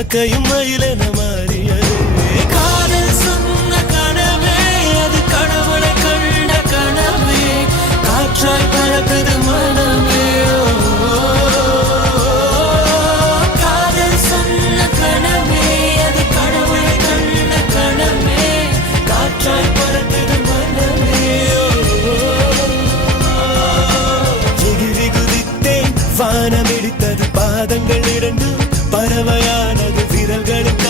காக்கையும் மயிலென மாறியது. காதல் சொன்ன கனவே அது கடவுளை கண்ட கனவே, காற்றாய் பறக்குது மனமே. காதல் சொன்ன கனவே அது கடவுளை கண்ட கனவே, காற்றாய் பறக்குது மனமே. எகிரி குதித்தேன், வானம் இடித்தது, பாதங்கள் இரண்டு பறவையானது, விரல்களின்